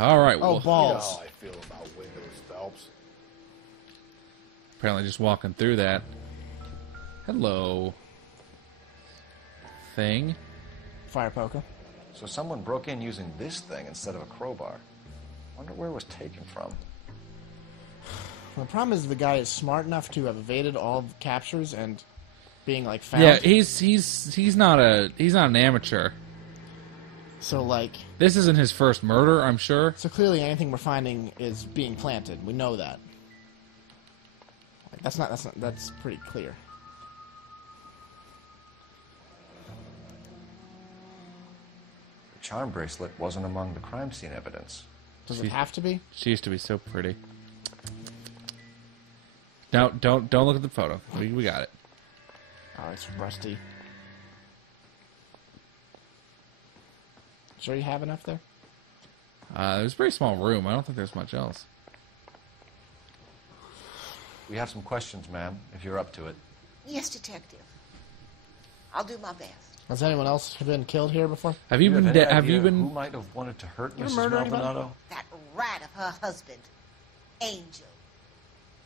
All right. Oh, Well, balls. You know how I feel about windows, Phelps. apparently just walking through that. Hello. Thing. Fire poker. So someone broke in using this thing instead of a crowbar. Wonder where it was taken from. The problem is the guy is smart enough to have evaded all captures and being like found. Yeah, he's not an amateur. So like, This isn't his first murder, I'm sure. so clearly anything we're finding is being planted. We know that. Like, that's pretty clear. The charm bracelet wasn't among the crime scene evidence. Does it have to be? She used to be so pretty. No, don't look at the photo. We got it. Oh, it's rusty. Sure you have enough there? There's a pretty small room. I don't think there's much else. We have some questions, ma'am, if you're up to it. Yes, detective. I'll do my best. Has anyone else been killed here before? Have you have been? any Have you idea who been? might have wanted to hurt You Mrs. murder anybody? Maldonado? That rat of her husband, Angel.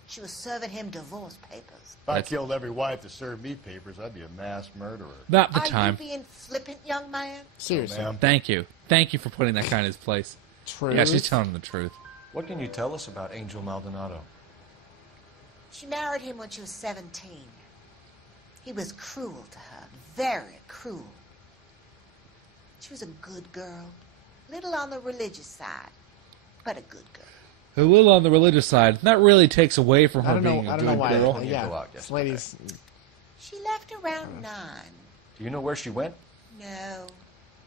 She was serving him divorce papers. If I killed every wife that served me papers, I'd be a mass murderer. Not the Are time. you being flippant, young man? Seriously. Ma'am. Thank you. Thank you for putting that guy in his place. Truth. Yeah, she's telling him the truth. What can you tell us about Angel Maldonado? She married him when she was 17. He was cruel to her, very cruel. She was a good girl, little on the religious side, but a good girl. A little on the religious side. That really takes away from I her don't being know. a I don't know good why. girl. You Yeah, go out this yesterday. lady's. She left around 9. Do you know where she went? No,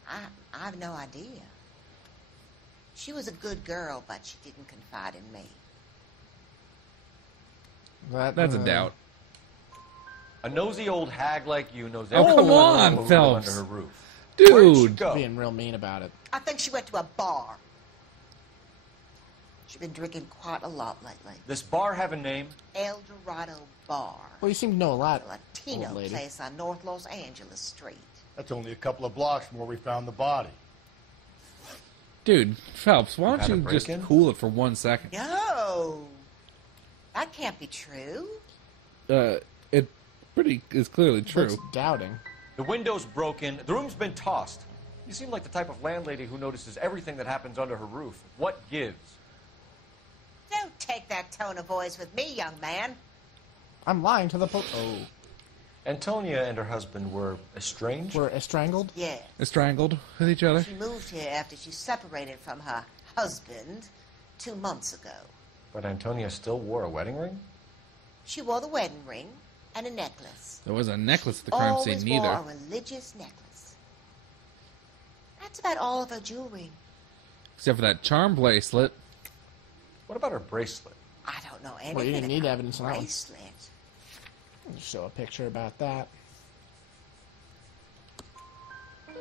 I have no idea. She was a good girl, but she didn't confide in me. That's a doubt. A nosy old hag like you knows Oh, everything come about on, people who live Phelps. under her roof. Where'd she Dude. go? Being real mean about it. I think she went to a bar. She's been drinking quite a lot lately. This bar have a name? El Dorado Bar. Well, you seem to know a lot, A Latino old lady. place on North Los Angeles Street. That's only a couple of blocks from where we found the body. Dude, Phelps, why Had don't a you just break-in? cool it for 1 second? No, that can't be true. It pretty is clearly true. Looks doubting. The window's broken. The room's been tossed. You seem like the type of landlady who notices everything that happens under her roof. What gives? Don't take that tone of voice with me, young man. I'm lying to the Oh. Antonia and her husband were estranged? We're strangled? Yes. Strangled with each other. She moved here after she separated from her husband 2 months ago. But Antonia still wore a wedding ring? She wore the wedding ring and a necklace. There was a necklace at the crime Always scene, wore neither. a religious necklace. That's about all of her jewelry. Except for that charm bracelet. What about her bracelet? I don't know anything Well, you didn't need about evidence on that one. bracelet. I'll show a picture about that.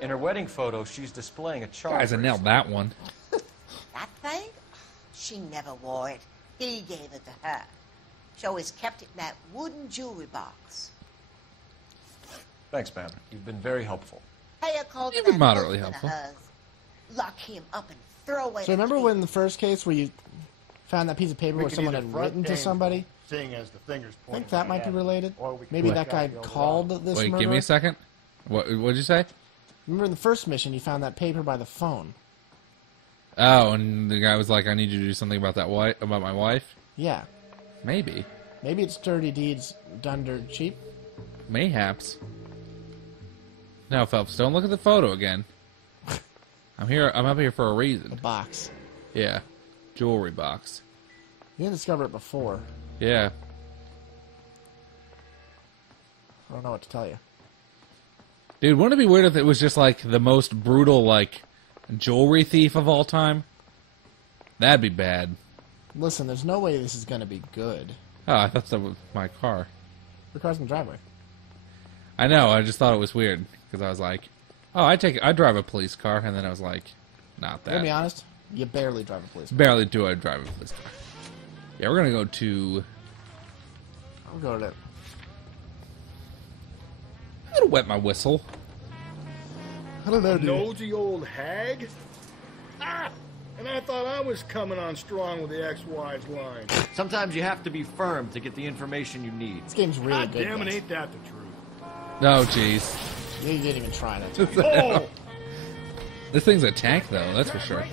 In her wedding photo, she's displaying a charm. Guys, I nailed that one. That thing? She never wore it. He gave it to her. She always kept it in that wooden jewelry box. Thanks, ma'am. You've been very helpful. Pay a call to You've been that moderately husband of helpful. hers. Lock him up and throw away So the remember key. when the first case where you found that piece of paper We where could someone either had front written to Angel, somebody? Seeing as the fingers I think pointing that might be at it, related. or we could Maybe back that guy out the other called way. this Wait, murderer. give me a second. What'd you say? Remember in the first mission, you found that paper by the phone. Oh, and the guy was like, I need you to do something about that about my wife? Yeah. Maybe. Maybe it's dirty deeds done dirt cheap. Mayhaps. No, Phelps, don't look at the photo again. I'm up here for a A reason. box. Yeah. Jewelry box. You didn't discover it before. Yeah. I don't know what to tell you. Dude, wouldn't it be weird if it was just like the most brutal, like, jewelry thief of all time? That'd be bad. Listen, there's no way this is going to be good. Oh, I thought that was my car. Your car's in the driveway. I know, I just thought it was weird. Because I was like, oh, I drive a police car. And then I was like, not To be that. honest, you barely drive a police car. Barely do I drive a police car. Yeah, we're going to go to... I'll go to that. I'm going to wet my whistle. I don't know, dude. Nosy old hag? Ah! An And I thought I was coming on strong with the XY's line. Sometimes you have to be firm to get the information you need. This game's really God good. damn it, guys. ain't that the truth? No, jeez. You didn't even try that. Oh! This thing's a tank, though. That's for sure.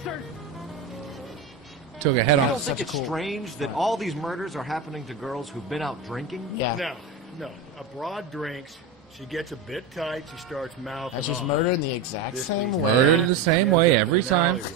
Took a head I don't on. think it's strange that all these murders are happening to girls who've been out drinking? Yeah. No. A broad drinks. She gets a bit tight. She starts mouthing That's just off. murdered in the exact This same leads way. Murdered the same way every time. It's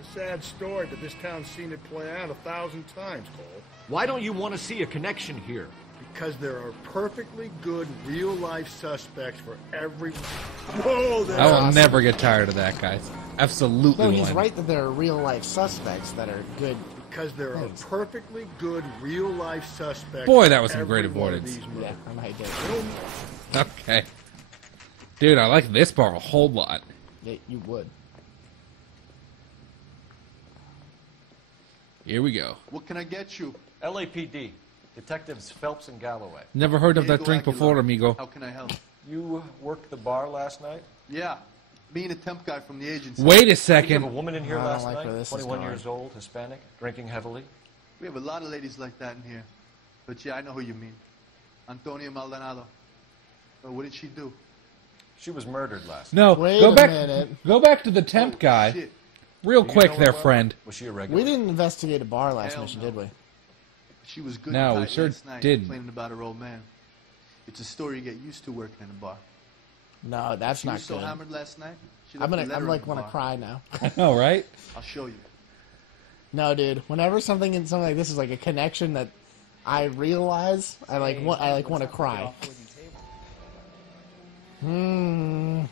a sad story, but this town's seen it play out 1,000 times, Cole. Why don't you want to see a connection here? Because there are perfectly good real-life suspects for every... Whoa, I will awesome. never get tired of that, guys. Absolutely. No, he's won't. right that there are real life suspects that are good. Because there are perfectly good real-life suspects. Boy, that was for some great every one of avoidance. these Yeah, murders. I might do it. Okay. Dude, I like this bar a whole lot. Yeah, you would. Here we go. What can I get you? LAPD. Detectives Phelps and Galloway. Never heard of Diego that drink Aguilar. before, amigo. How can I help? You worked the bar last night? Yeah, me and a temp guy from the agency. Wait a You have a second. woman in here I don't last like where night? this is 21 going. years old, Hispanic, drinking heavily. We have a lot of ladies like that in here. But yeah, I know who you mean. Antonia Maldonado. But what did she do? She was murdered last night. No, Wait go a back. minute. Go back to the temp Oh, guy, shit. real Do you quick, know there, her well? friend. Was she a regular? We didn't investigate a bar last Hell mission, no. did we? She was good No, and we tight sure last night, didn't. complaining about her old man. It's a story you get used to working in a bar. No, that's She not was so good. hammered last night. She I'm left a gonna, letter I'm in like, the want to bar. cry now. I know, right? I'll show you. No, dude. Whenever something like this is like a connection that I realize, I like want to cry. Sam is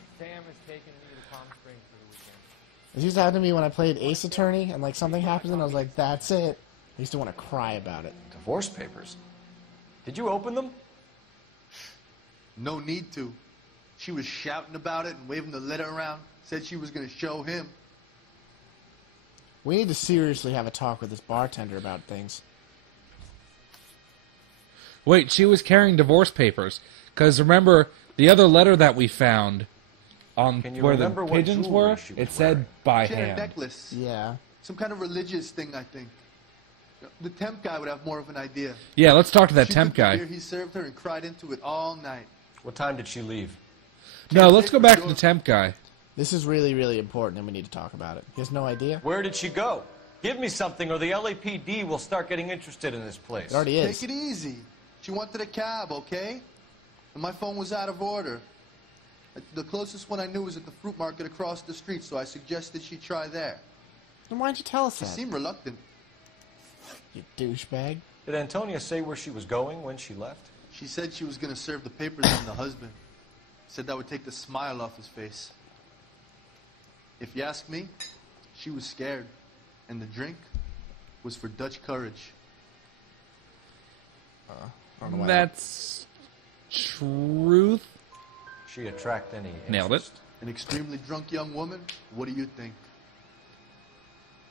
taking me to Palm Springs for the weekend. It used to happen to me when I played Ace Attorney, and like something happens, and I was like, "That's it." I used to want to cry about it. Divorce papers. Did you open them? No need to. She was shouting about it and waving the letter around. Said she was going to show him. We need to seriously have a talk with this bartender about things. Wait, she was carrying divorce papers. Because remember, the other letter that we found on Can you where the remember what pigeons jewelry were, she was it said by She had a hand. necklace. Yeah. Some kind of religious thing, I think. The temp guy would have more of an idea. Yeah, let's talk to that She temp took the guy. beer he served her and cried into it all night. What time did she leave? No, let's go for back to sure. the temp guy. This is really, really important, and we need to talk about it. He has no idea. Where did she go? Give me something or the LAPD will start getting interested in this place. It already is. Take it easy. She wanted a cab, okay? And my phone was out of order. The closest one I knew was at the fruit market across the street, so I suggested she try there. Then why'd you tell us She that? seemed reluctant. You douchebag. Did Antonia say where she was going when she left? She said she was going to serve the papers on the husband. Said that would take the smile off his face. If you ask me, she was scared. And the drink was for Dutch courage. I don't know why. That's truth. She attract any interest? Nailed it. An extremely drunk young woman? What do you think?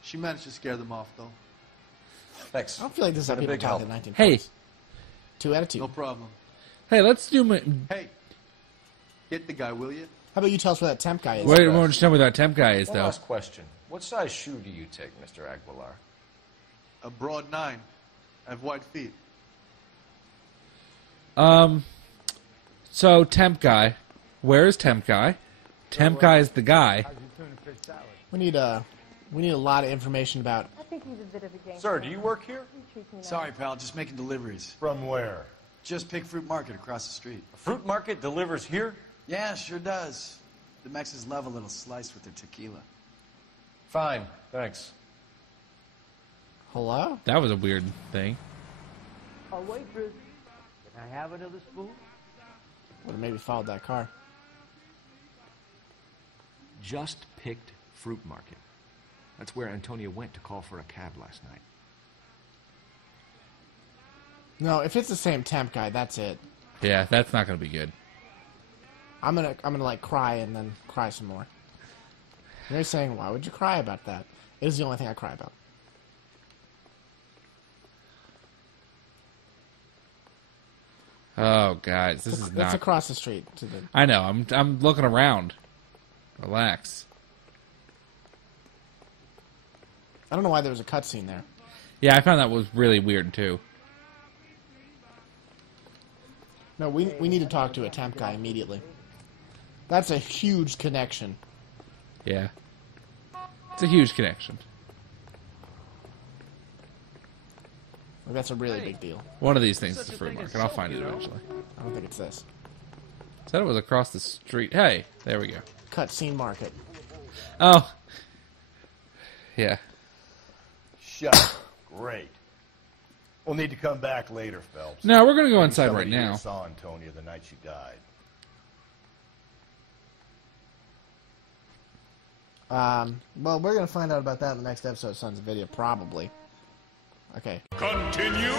She managed to scare them off, though. Thanks. I don't feel like this is how Been a people big talk help. in 1920s. Hey, 2 out of 2. No problem. hey, let's do. Hey, get the guy, will you? How about you tell us where that temp guy is? Wait, won't you tell me who that temp guy is, One though? last question. What size shoe do you take, Mr. Aguilar? A broad 9. I have wide feet. So temp guy, where is temp guy? Temp guy is the guy. How's your tuna fish salad? We need a lot of information about. I think he's a bit of a gangster. Sir, do you work here? He treats me nice. Sorry, pal, just making deliveries. From where? Just Pig Fruit Market across the street. A fruit market delivers here? Yeah, sure does. The Mexes love a little slice with their tequila. Fine, thanks. Hello? That was a weird thing. Oh, waitress, can I have another spoon? Would have maybe followed that car. Just picked Fruit Market. That's where Antonia went to call for a cab last night. No, if it's the same temp guy, that's it. Yeah, that's not going to be good. I'm gonna like cry and then cry some more. You're saying, why would you cry about that? It is the only thing I cry about. Oh, guys, this is It's not. across the street. To the, I know. I'm looking around. Relax. I don't know why there was a cutscene there. Yeah, I found that was really weird too. No, we need to talk to a temp guy immediately. That's a huge connection. Yeah. It's a huge connection. Like, that's a really big deal. One of these things is a fruit market. I'll find it eventually. I don't think it's this. Said it was across the street. Hey, there we go. Cutscene market. Oh. Yeah. Shut up. Great. We'll need to come back later, Phelps. No, we're going to go inside Somebody right here now. saw Antonia the night she died. Well, we're going to find out about that in the next episode of Sons of Video, probably. Okay. Continue.